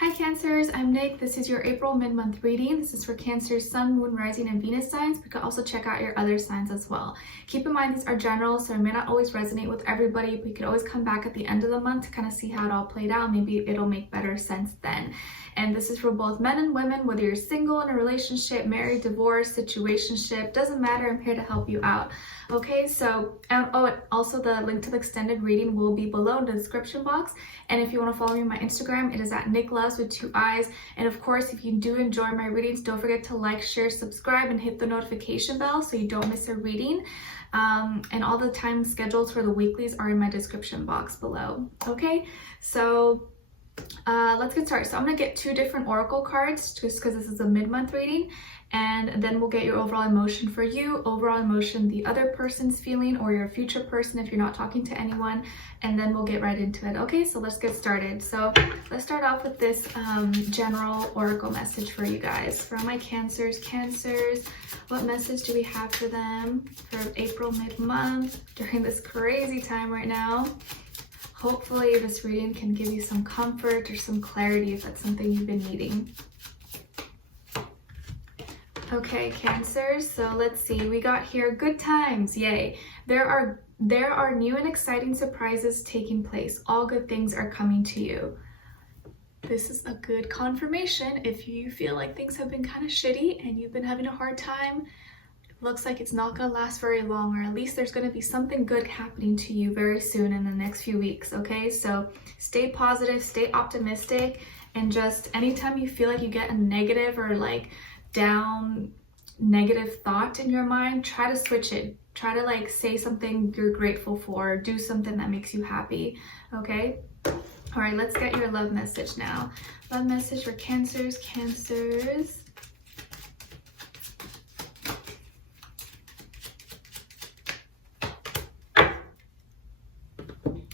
Hi Cancers, I'm Nick. This is your April mid-month reading. This is for Cancer's Sun, Moon, Rising, and Venus signs. You can also check out your other signs as well. Keep in mind these are general, so it may not always resonate with everybody, but you could always come back at the end of the month to kind of see how it all played out. Maybe it'll make better sense then. And this is for both men and women, whether you're single, in a relationship, married, divorced, situationship, doesn't matter. I'm here to help you out. Okay, so, and also the link to the extended reading will be below in the description box. And if you want to follow me on my Instagram, it is at Nicloves with 2 eyes. And of course, if you do enjoy my readings, don't forget to like, share, subscribe, and hit the notification bell so you don't miss a reading. And all the time schedules for the weeklies are in my description box below. Okay, so let's get started. So I'm going to get 2 different oracle cards just because this is a mid-month reading, and then we'll get your overall emotion for you, overall emotion the other person's feeling, or your future person if you're not talking to anyone, and then we'll get right into it. Okay, so let's get started. So let's start off with this general oracle message for you guys. For my Cancers, what message do we have for them for April mid-month during this crazy time right now? Hopefully this reading can give you some comfort or some clarity if that's something you've been needing. Okay, Cancers, so let's see. We got here good times, yay. There are new and exciting surprises taking place. All good things are coming to you. This is a good confirmation if you feel like things have been kind of shitty and you've been having a hard time. Looks like it's not gonna last very long, or at least there's gonna be something good happening to you very soon in the next few weeks. Okay, so stay positive, stay optimistic, and just anytime you feel like you get a negative or like down negative thought in your mind, try to switch it. Try to like say something you're grateful for, do something that makes you happy. Okay, all right, let's get your love message now. Love message for Cancers.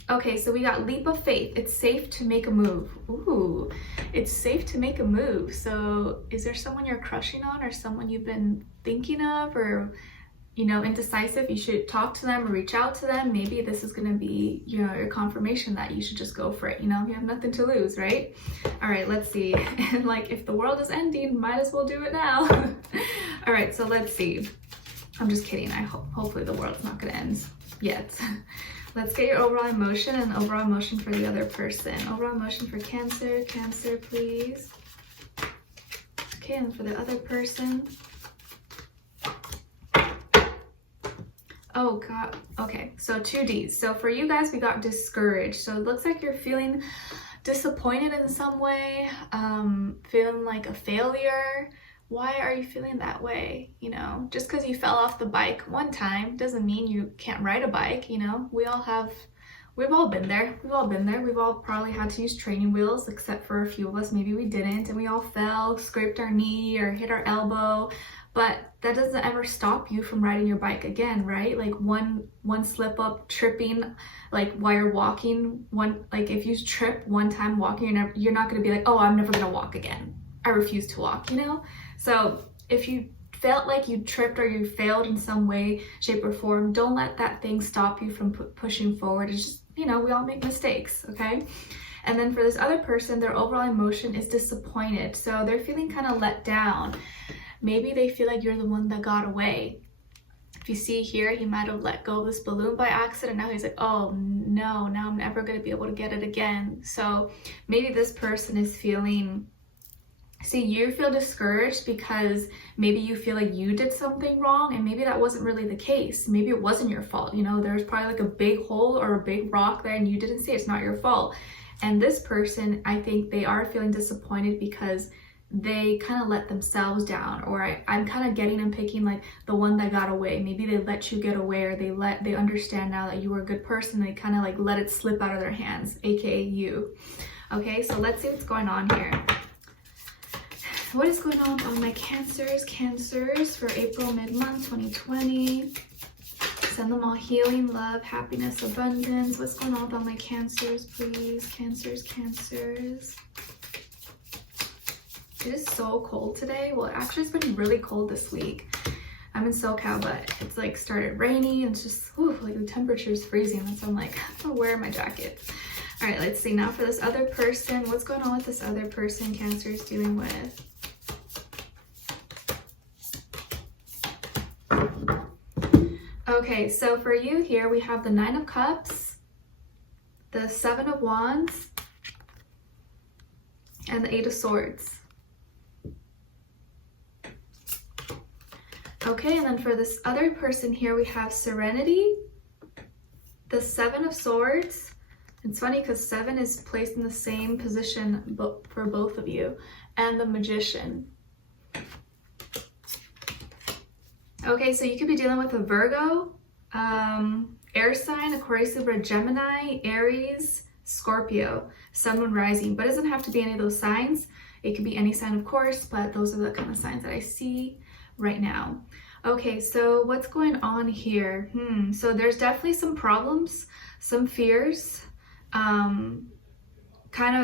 Okay, so we got leap of faith. It's safe to make a move. Ooh, it's safe to make a move. So is there someone you're crushing on, or someone you've been thinking of, or, you know, indecisive? You should talk to them or reach out to them. Maybe this is going to be, you know, your confirmation that you should just go for it. You know, you have nothing to lose, right? All right, let's see. And like, if the world is ending, might as well do it now. All right, so let's see. I'm just kidding. Hopefully the world's not going to end yet. Let's get your overall emotion and overall emotion for the other person. Overall emotion for Cancer, please. Okay, and for the other person. Oh God, okay, so 2 Ds. So for you guys, we got discouraged. So it looks like you're feeling disappointed in some way, feeling like a failure. Why are you feeling that way? You know, just because you fell off the bike one time doesn't mean you can't ride a bike. You know, we've all been there. We've all probably had to use training wheels, except for a few of us, maybe we didn't, and we all fell, scraped our knee or hit our elbow. But that doesn't ever stop you from riding your bike again, right? Like one slip up, tripping, like while you're walking, like if you trip one time walking, you're not gonna be like, oh, I'm never gonna walk again. I refuse to walk, you know? So if you felt like you tripped or you failed in some way, shape, or form, don't let that thing stop you from pushing forward. It's just, you know, we all make mistakes, okay? And then for this other person, their overall emotion is disappointed. So they're feeling kind of let down. Maybe they feel like you're the one that got away. If you see here, he might have let go of this balloon by accident. Now he's like, oh no, now I'm never going to be able to get it again. So maybe this person is feeling... See, you feel discouraged because maybe you feel like you did something wrong, and maybe that wasn't really the case. Maybe it wasn't your fault. You know, there's probably like a big hole or a big rock there and you didn't see it. It's not your fault. And this person, I think they are feeling disappointed because they kind of let themselves down, or I'm kind of getting and picking like the one that got away. Maybe they let you get away, or they understand now that you were a good person. They kind of like let it slip out of their hands, aka you. Okay, so let's see what's going on here. What is going on my Cancers for April mid-month 2020? Send them all healing, love, happiness, abundance. What's going on my Cancers, please? Cancers. It is so cold today. Well, actually it's been really cold this week. I'm in SoCal, but it's like started raining and it's just, like the temperature is freezing. And so I'm like, I'm gonna wear my jacket. All right, let's see now for this other person. What's going on with this other person Cancer is dealing with? Okay, so for you here, we have the Nine of Cups, the Seven of Wands, and the Eight of Swords. Okay, and then for this other person here, we have Serenity, the Seven of Swords. It's funny because 7 is placed in the same position for both of you, and the Magician. Okay, so you could be dealing with a Virgo, air sign, Aquarius, Libra, Gemini, Aries, Scorpio, Sun, Moon, Rising, but it doesn't have to be any of those signs. It could be any sign, of course, but those are the kind of signs that I see right now. Okay, so what's going on here? So there's definitely some problems, some fears, kind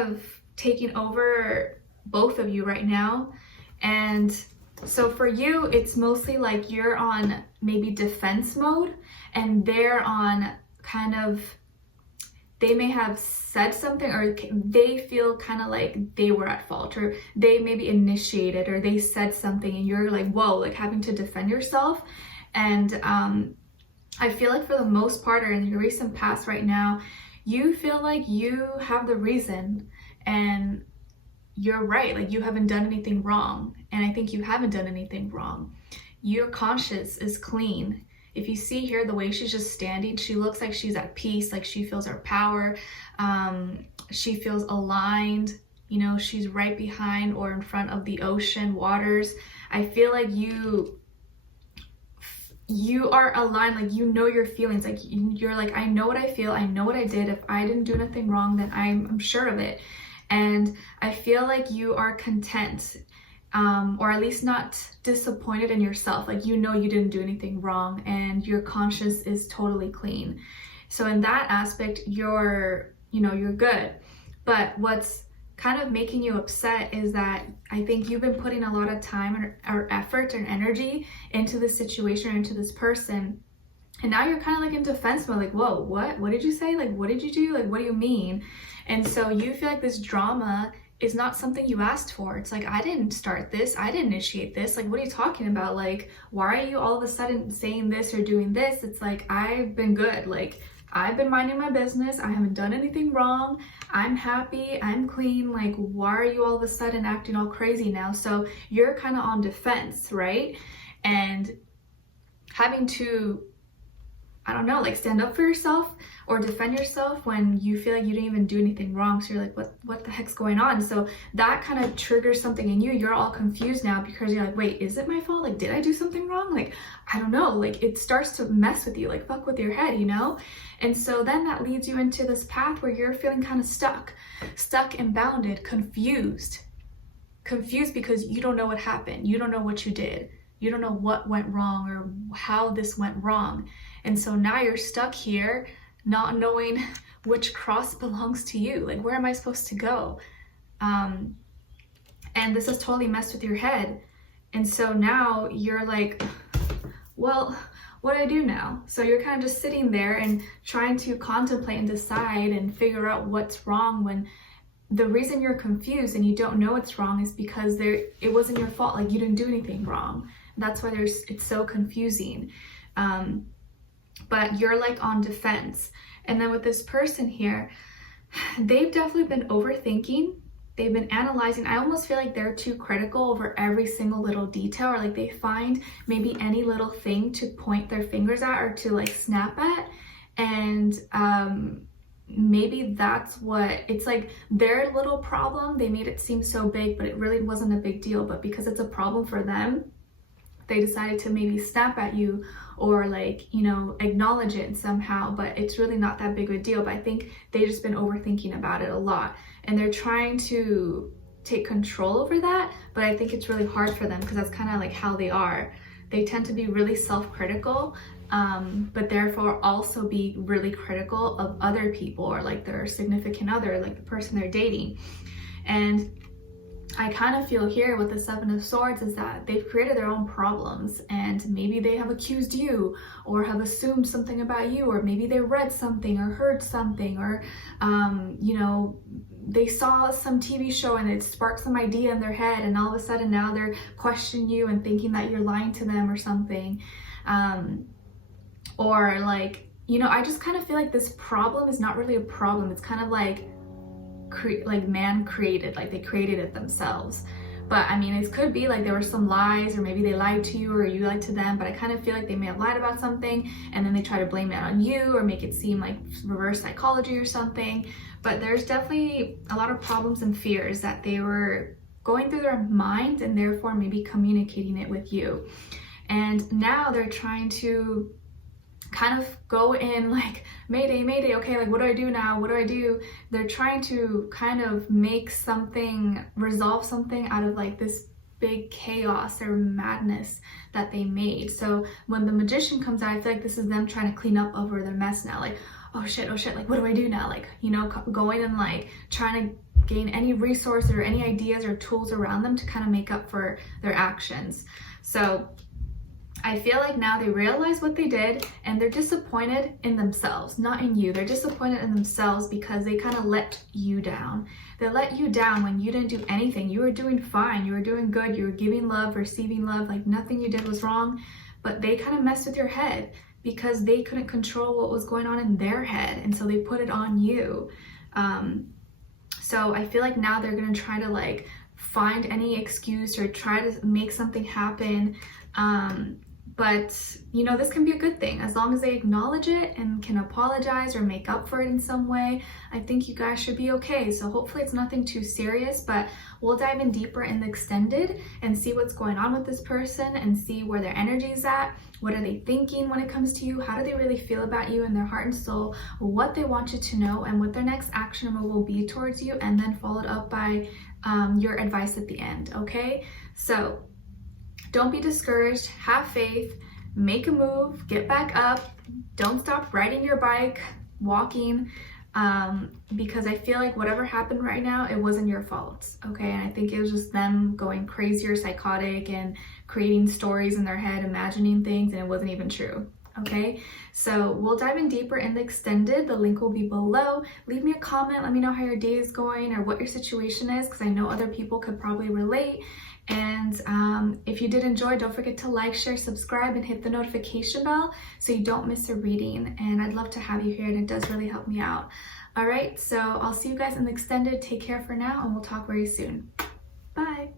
of taking over both of you right now. And so for you, it's mostly like you're on maybe defense mode, and they're on kind of, they may have said something, or they feel kind of like they were at fault, or they maybe initiated, or they said something, and you're like, whoa, like having to defend yourself. And I feel like for the most part, or in your recent past right now, you feel like you have the reason and you're right, like you haven't done anything wrong. And I think you haven't done anything wrong. Your conscience is clean. If you see here, the way she's just standing, she looks like she's at peace, like she feels her power. She feels aligned. You know, she's right behind or in front of the ocean waters. I feel like you are aligned, like you know your feelings, like you're like, I know what I feel, I know what I did. If I didn't do nothing wrong, then I'm sure of it. And I feel like you are content, or at least not disappointed in yourself. Like, you know, you didn't do anything wrong and your conscience is totally clean. So in that aspect, you're good. But what's kind of making you upset is that I think you've been putting a lot of time or effort and energy into this situation, or into this person. And now you're kind of like in defense mode, like, whoa, what did you say? Like, what did you do? Like, what do you mean? And so you feel like this drama is not something you asked for. It's like, I didn't start this. I didn't initiate this. Like, what are you talking about? Like, why are you all of a sudden saying this or doing this? It's like, I've been good. Like, I've been minding my business. I haven't done anything wrong. I'm happy. I'm clean. Like, why are you all of a sudden acting all crazy now? So you're kind of on defense, right? And having to, I don't know, like stand up for yourself or defend yourself when you feel like you didn't even do anything wrong. So you're like, what the heck's going on? So that kind of triggers something in you. You're all confused now because you're like, wait, is it my fault? Like, did I do something wrong? Like, I don't know. Like, it starts to mess with you, like fuck with your head, you know? And so then that leads you into this path where you're feeling kind of stuck and bounded, confused because you don't know what happened. You don't know what you did. You don't know what went wrong or how this went wrong. And so now you're stuck here, not knowing which cross belongs to you. Like, where am I supposed to go? And this has totally messed with your head. And so now you're like, well, what do I do now? So you're kind of just sitting there and trying to contemplate and decide and figure out what's wrong, when the reason you're confused and you don't know what's wrong is because it wasn't your fault. Like, you didn't do anything wrong. That's why it's so confusing. But you're like on defense. And then with this person here, they've definitely been overthinking. They've been analyzing. I almost feel like they're too critical over every single little detail, or like they find maybe any little thing to point their fingers at or to like snap at. And maybe that's what it's like, their little problem, they made it seem so big, but it really wasn't a big deal. But because it's a problem for them, they decided to maybe snap at you or like, you know, acknowledge it somehow, but it's really not that big of a deal. But I think they've just been overthinking about it a lot, and they're trying to take control over that. But I think it's really hard for them because that's kind of like how they are. They tend to be really self-critical, but therefore also be really critical of other people or like their significant other, like the person they're dating. And I kind of feel here with the Seven of Swords is that they've created their own problems, and maybe they have accused you or have assumed something about you, or maybe they read something or heard something, or you know, they saw some TV show and it sparked some idea in their head, and all of a sudden now they're questioning you and thinking that you're lying to them or something. Or like, you know, I just kind of feel like this problem is not really a problem. It's kind of like man created, like they created it themselves. But I mean, it could be like there were some lies, or maybe they lied to you or you lied to them, but I kind of feel like they may have lied about something and then they try to blame it on you or make it seem like reverse psychology or something. But there's definitely a lot of problems and fears that they were going through their mind, and therefore maybe communicating it with you. And now they're trying to kind of go in like, mayday, mayday, okay, like what do I do now? What do I do? They're trying to kind of make something, resolve something out of like this big chaos or madness that they made. So when the Magician comes out, I feel like this is them trying to clean up over their mess now. Like, oh shit, like what do I do now? Like, you know, going and like trying to gain any resources or any ideas or tools around them to kind of make up for their actions. So I feel like now they realize what they did and they're disappointed in themselves, not in you. They're disappointed in themselves because they kind of let you down. They let you down when you didn't do anything. You were doing fine. You were doing good. You were giving love, receiving love. Like nothing you did was wrong, but they kind of messed with your head because they couldn't control what was going on in their head. And so they put it on you. So I feel like now they're going to try to like find any excuse or try to make something happen. But you know, this can be a good thing as long as they acknowledge it and can apologize or make up for it in some way. I think you guys should be okay. So hopefully it's nothing too serious, but we'll dive in deeper in the extended and see what's going on with this person and see where their energy is at. What are they thinking when it comes to you? How do they really feel about you in their heart and soul? What they want you to know, and what their next action will be towards you, and then followed up by your advice at the end. Okay, so don't be discouraged, have faith, make a move, get back up, don't stop riding your bike, walking, because I feel like whatever happened right now, it wasn't your fault, okay? And I think it was just them going crazy or psychotic and creating stories in their head, imagining things, and it wasn't even true. Okay, so we'll dive in deeper in the extended. The link will be below. Leave me a comment, let me know how your day is going or what your situation is, because I know other people could probably relate. And if you did enjoy, don't forget to like, share, subscribe, and hit the notification bell so you don't miss a reading. And I'd love to have you here, and it does really help me out. All right, so I'll see you guys in the extended. Take care for now, and we'll talk very soon. Bye.